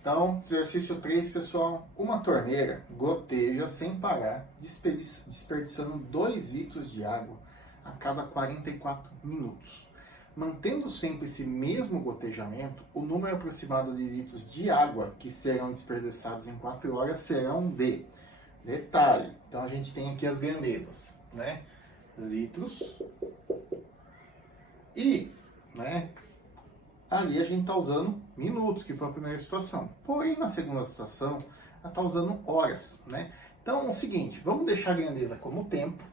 Então, exercício 3, pessoal. Uma torneira goteja sem parar, desperdiçando 2 litros de água a cada 44 minutos. Mantendo sempre esse mesmo gotejamento, o número aproximado de litros de água que serão desperdiçados em 4 horas serão de... Detalhe, então a gente tem aqui as grandezas, né? Litros e, né? Ali a gente está usando minutos, que foi a primeira situação. Porém, na segunda situação, ela está usando horas, né? Então, é o seguinte, vamos deixar a grandeza como tempo,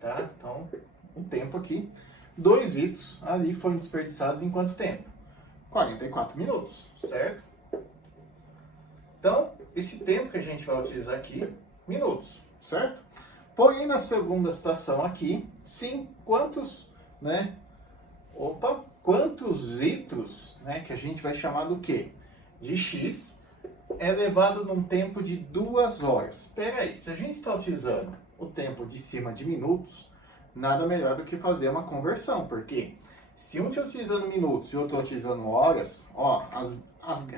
tá? Então, o tempo aqui, 2 litros ali foram desperdiçados em quanto tempo? 44 minutos, certo? Então, esse tempo que a gente vai utilizar aqui, minutos, certo? Porém, na segunda situação aqui, sim, quantos, né? Quantos litros, né, que a gente vai chamar do quê? De X, é levado num tempo de 2 horas. Espera aí, se a gente está utilizando o tempo de cima de minutos, nada melhor do que fazer uma conversão, porque se um está utilizando minutos e outro está utilizando horas, ó,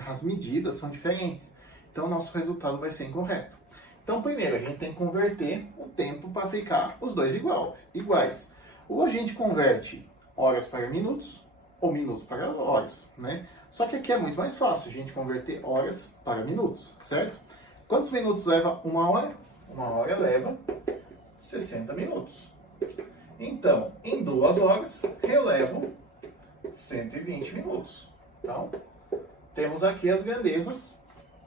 as medidas são diferentes. Então, nosso resultado vai ser incorreto. Então, primeiro, a gente tem que converter o tempo para ficar os dois iguais. Ou a gente converte horas para minutos, ou minutos para horas, né? Só que aqui é muito mais fácil a gente converter horas para minutos, certo? Quantos minutos leva uma hora? Uma hora leva 60 minutos. Então, em 2 horas, eu levo 120 minutos. Então, temos aqui as grandezas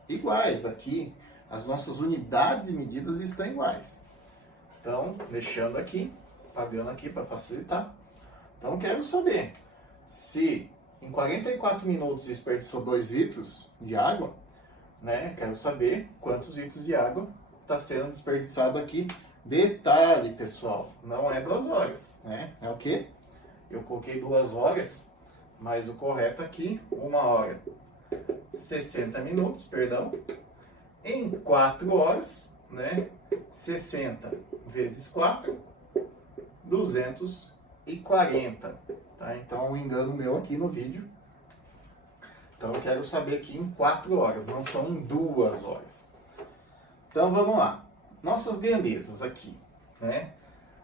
iguais. Aqui, as nossas unidades de medidas estão iguais. Então, deixando aqui, pagando aqui para facilitar. Então, quero saber se em 44 minutos desperdiçou 2 litros de água, né? Quero saber quantos litros de água está sendo desperdiçado aqui. Detalhe, pessoal, não é 2 horas, né? É o quê? Eu coloquei 2 horas, mas o correto aqui, 1 hora 60 minutos, perdão. Em 4 horas, né? 60 vezes 4, 240. Tá? Então, um engano meu aqui no vídeo. Então, eu quero saber aqui em 4 horas, não são em 2 horas. Então, vamos lá. Nossas grandezas aqui, né?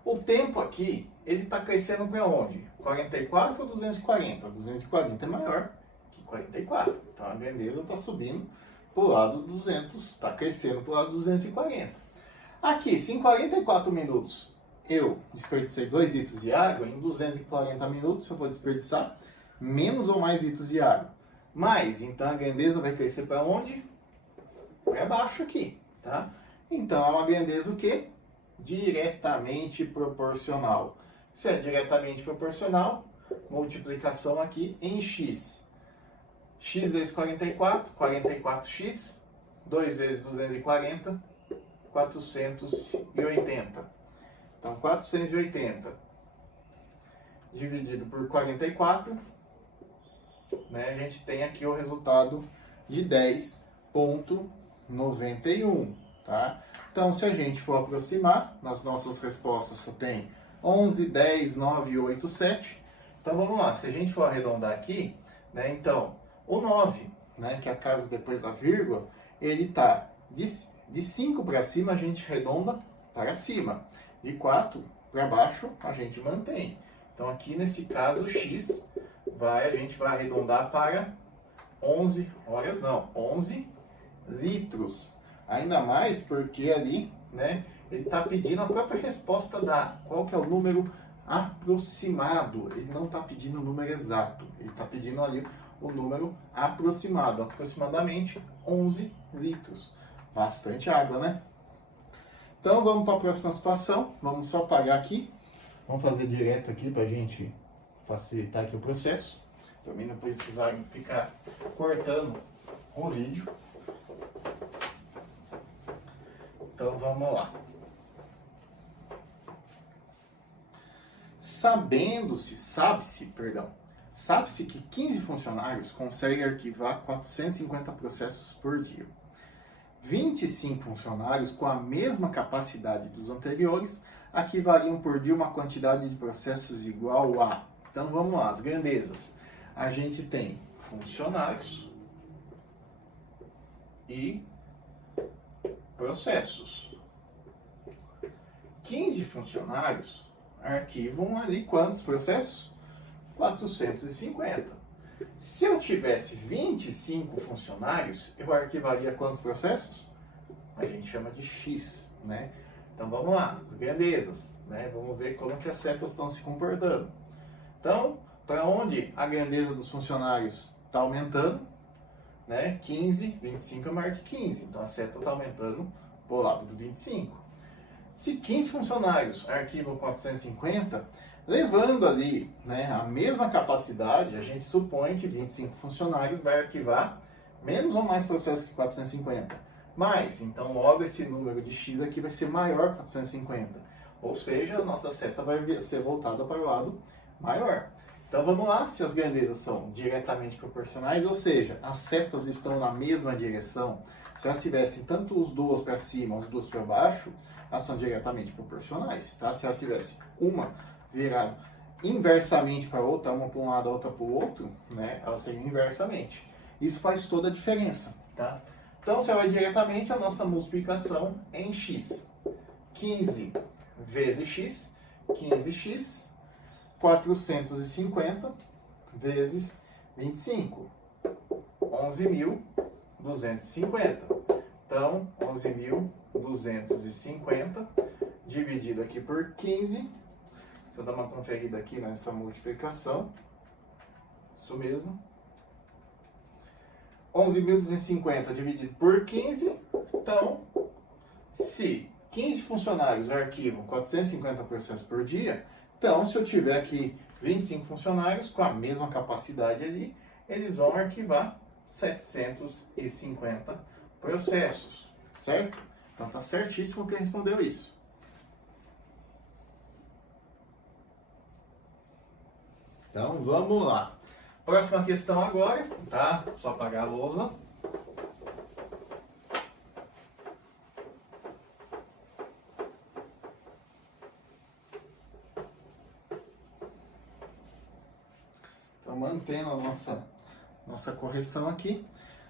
O tempo aqui, ele está crescendo para onde? 44 ou 240? 240 é maior que 44. Então, a grandeza está subindo para o lado 200, está crescendo para o lado 240. Aqui, se em 44 minutos eu desperdicei 2 litros de água, em 240 minutos eu vou desperdiçar menos ou mais litros de água. Mas, então a grandeza vai crescer para onde? Para baixo aqui, tá? Então é uma grandeza o quê? Diretamente proporcional. Se é diretamente proporcional, multiplicação aqui em x. X vezes 44, 44x, 2 vezes 240, 480. Então, 480 dividido por 44, né, a gente tem aqui o resultado de 10,91, tá? Então, se a gente for aproximar, nas nossas respostas só tem 11, 10, 9, 8, 7. Então, vamos lá, se a gente for arredondar aqui, né, então, o 9, né, que é a casa depois da vírgula, ele está de 5 para cima, a gente arredonda para cima. De 4 para baixo, a gente mantém. Então, aqui nesse caso, x, a gente vai arredondar para 11 horas, não, 11 litros. Ainda mais porque ali, né, ele está pedindo a própria resposta da qual que é o número aproximado. Ele não está pedindo o número exato, ele está pedindo ali o número aproximado, aproximadamente 11 litros. Bastante água, né? Então, vamos para a próxima situação. Vamos só apagar aqui. Vamos fazer direto aqui para a gente facilitar aqui o processo. Para mim não precisar ficar cortando o vídeo. Então, vamos lá. Sabe-se que 15 funcionários conseguem arquivar 450 processos por dia. 25 funcionários com a mesma capacidade dos anteriores arquivariam por dia uma quantidade de processos igual a... Então vamos lá, as grandezas. A gente tem funcionários e processos. 15 funcionários arquivam ali quantos processos? 450. Se eu tivesse 25 funcionários, eu arquivaria quantos processos? A gente chama de X, né? Então vamos lá, as grandezas, né? Vamos ver como que as setas estão se comportando. Então, para onde a grandeza dos funcionários está aumentando, né? 15, 25 eu marco 15. Então a seta está aumentando para o lado do 25. Se 15 funcionários arquivam 450, levando ali, né, a mesma capacidade, a gente supõe que 25 funcionários vai arquivar menos ou mais processos que 450. Mais, então logo esse número de X aqui vai ser maior que 450. Ou seja, a nossa seta vai ser voltada para o lado maior. Então vamos lá, se as grandezas são diretamente proporcionais, ou seja, as setas estão na mesma direção, se elas tivessem tanto os duas para cima, os duas para baixo, elas são diretamente proporcionais, tá? Se elas tivessem uma virada inversamente para a outra, uma para um lado, a outra para o outro, né? Elas seriam inversamente. Isso faz toda a diferença, tá? Então, se ela é diretamente, a nossa multiplicação é em x. 15 vezes x, 15x, 450 vezes 25, 11.250. Então, 11.250 dividido aqui por 15. Deixa eu dar uma conferida aqui nessa multiplicação. Isso mesmo. 11.250 dividido por 15. Então, se 15 funcionários arquivam 450 processos por dia, então, se eu tiver aqui 25 funcionários com a mesma capacidade ali, eles vão arquivar 750 processos, certo? Então, tá certíssimo que respondeu isso. Então, vamos lá. Próxima questão agora, tá? Só apagar a lousa. Então, mantendo a nossa correção aqui.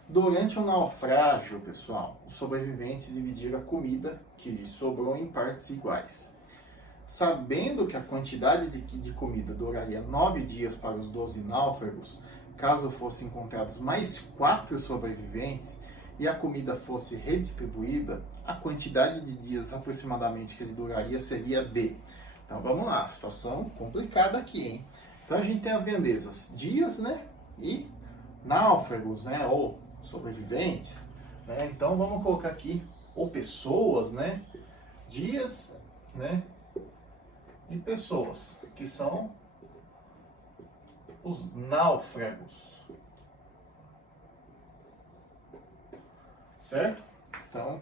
Durante o naufrágio, pessoal, os sobreviventes dividiram a comida que lhes sobrou em partes iguais. Sabendo que a quantidade de comida duraria 9 dias para os 12 náufragos, caso fossem encontrados mais 4 sobreviventes e a comida fosse redistribuída, a quantidade de dias aproximadamente que ele duraria seria D. Então vamos lá, situação complicada aqui, hein? Então a gente tem as grandezas dias, né? E náufragos, né? Ou sobreviventes, né? Então vamos colocar aqui, ou pessoas, né? Dias, né? E pessoas, que são os náufragos. Certo? Então,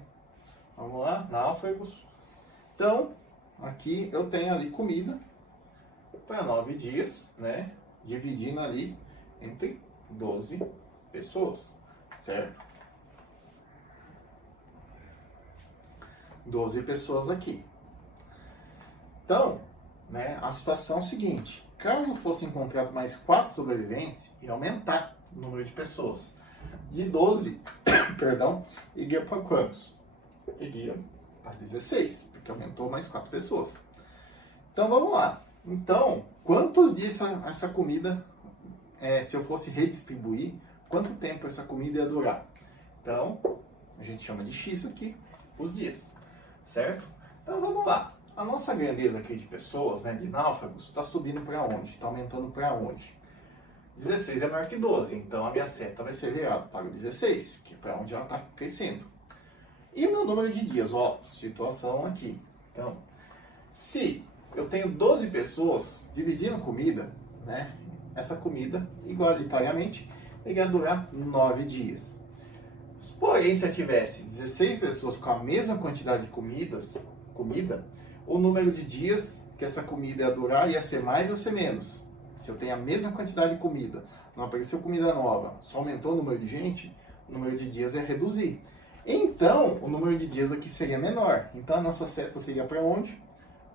vamos lá, náufragos. Então, aqui eu tenho ali comida para 9 dias, né? Dividindo ali entre 12 pessoas, certo? 12 pessoas aqui. Então, né, a situação é a seguinte: caso fosse encontrado mais 4 sobreviventes, ia aumentar o número de pessoas. De 12, perdão, iria para quantos? Iria para 16, porque aumentou mais 4 pessoas. Então, vamos lá. Então, quantos dias essa comida, se eu fosse redistribuir, quanto tempo essa comida ia durar? Então, a gente chama de X aqui, os dias, certo? Então, vamos lá. A nossa grandeza aqui de pessoas, né, de náufragos, está subindo para onde? Está aumentando para onde? 16 é maior que 12, então a minha seta vai ser virada para o 16, que é para onde ela está crescendo. E o meu número de dias? Ó, situação aqui. Então, se eu tenho 12 pessoas dividindo comida, né, essa comida, igualitariamente, iria durar 9 dias. Porém, se eu tivesse 16 pessoas com a mesma quantidade de comida, o número de dias que essa comida ia durar ia ser mais ou ser menos. Se eu tenho a mesma quantidade de comida, não apareceu comida nova, só aumentou o número de gente, o número de dias ia reduzir. Então, o número de dias aqui seria menor. Então, a nossa seta seria para onde?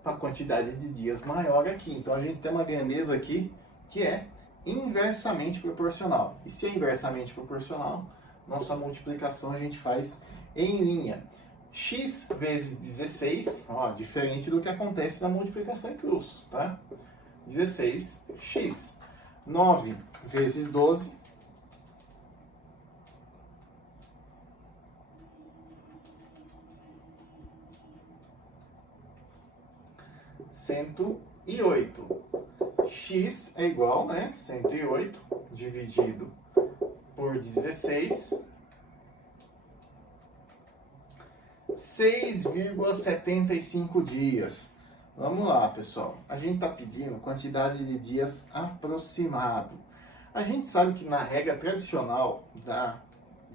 Para a quantidade de dias maior aqui. Então, a gente tem uma grandeza aqui que é inversamente proporcional. E se é inversamente proporcional, nossa multiplicação a gente faz em linha. X vezes 16, ó, diferente do que acontece na multiplicação em cruz, tá? 16x. 9 vezes 12. 108. X é igual, né? 108 dividido por 16. 6,75 dias. Vamos lá, pessoal. A gente está pedindo quantidade de dias aproximado. A gente sabe que na regra tradicional da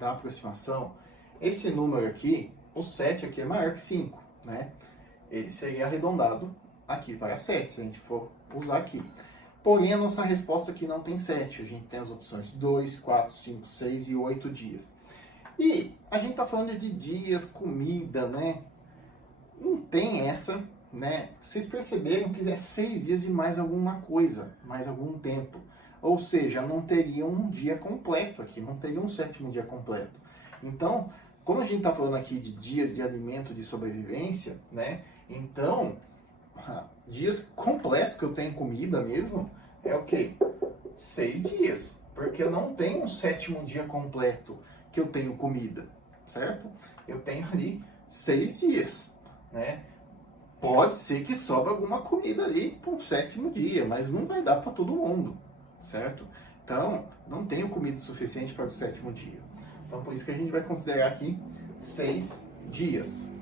aproximação, esse número aqui, o 7 aqui é maior que 5, né? Ele seria arredondado aqui para 7, se a gente for usar aqui. Porém, a nossa resposta aqui não tem 7. A gente tem as opções 2, 4, 5, 6 e 8 dias. E a gente está falando de dias, comida, né? Não tem essa, né? Vocês perceberam que é 6 dias de mais alguma coisa, mais algum tempo. Ou seja, não teria um dia completo aqui, não teria um 7º dia completo. Então, como a gente está falando aqui de dias de alimento de sobrevivência, né? Então, dias completos que eu tenho comida mesmo, é o quê? 6 dias. Porque eu não tenho um 7º dia completo que eu tenho comida, certo? Eu tenho ali 6 dias, né? Pode ser que sobre alguma comida ali para o 7º dia, mas não vai dar para todo mundo, certo? Então, não tenho comida suficiente para o 7º dia. Então, por isso que a gente vai considerar aqui 6 dias.